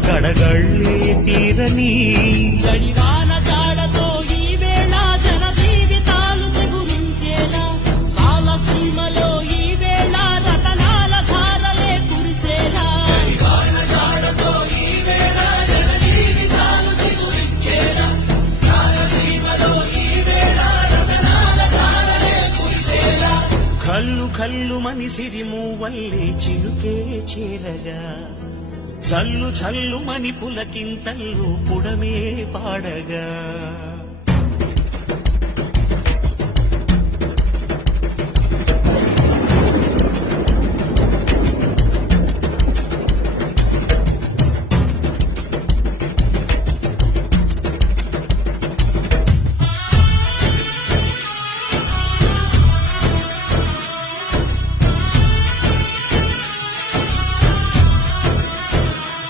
కడగళ్ళే తీరని జడివాన జాడతో ఈ వేళ జన జీవితాలు చిగురించేలా కాలసీమలో ఈ వేళ రతనాల ధారలే కురిసేలా జడివాన జాడతో ఈ వేళ జన జీవితాలు చిగురించేలా కాలసీమలో ఈ వేళ రతనాల ధారలే కురిసేలా కల్లు కల్లు మని సిరిమూవల్లే చిలుకే చేరగా చల్లు చల్లు మని పులకింతల్లు పుడమే పాడగా